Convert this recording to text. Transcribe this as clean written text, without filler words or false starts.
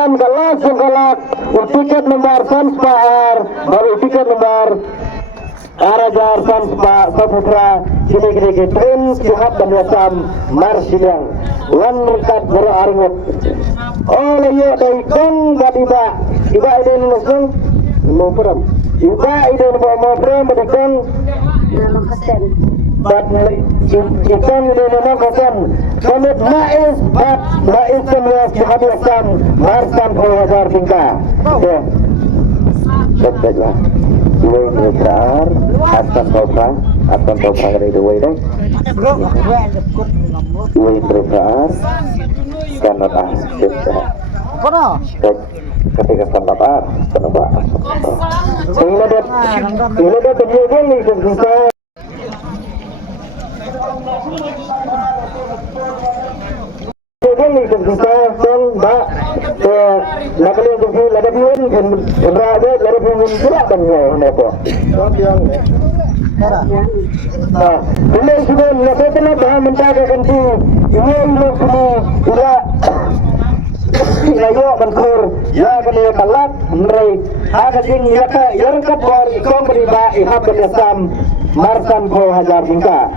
Marsan galak galak tiket nomor Sanspar baru tiket nomor Arajar Sanspar Saputra kini train sihat dan wasam Marsilang wan rekat beraringut oleh yo dari kong badiba iba ide langsung mau peram iba ide mau peram badikan bat ikan ide nama kosan komit mais bat mais semua sihat wasam Marsan Hajar tingkah ya baiklah dua besar akan topang dari dua ini dua besar kanat asik ketika kanat kenapa ini dia terjadi nih susah ini susah kan mbak nakali jadi lada biun kan berada lada biun gerak dan apa nah ini sudah lakukan bahan mentah ganti ini semua sudah layo menkur ya kene kalak mrai aga jing yaka yarkat bor ikong beriba ihab kesam Marsan Hajar tingkah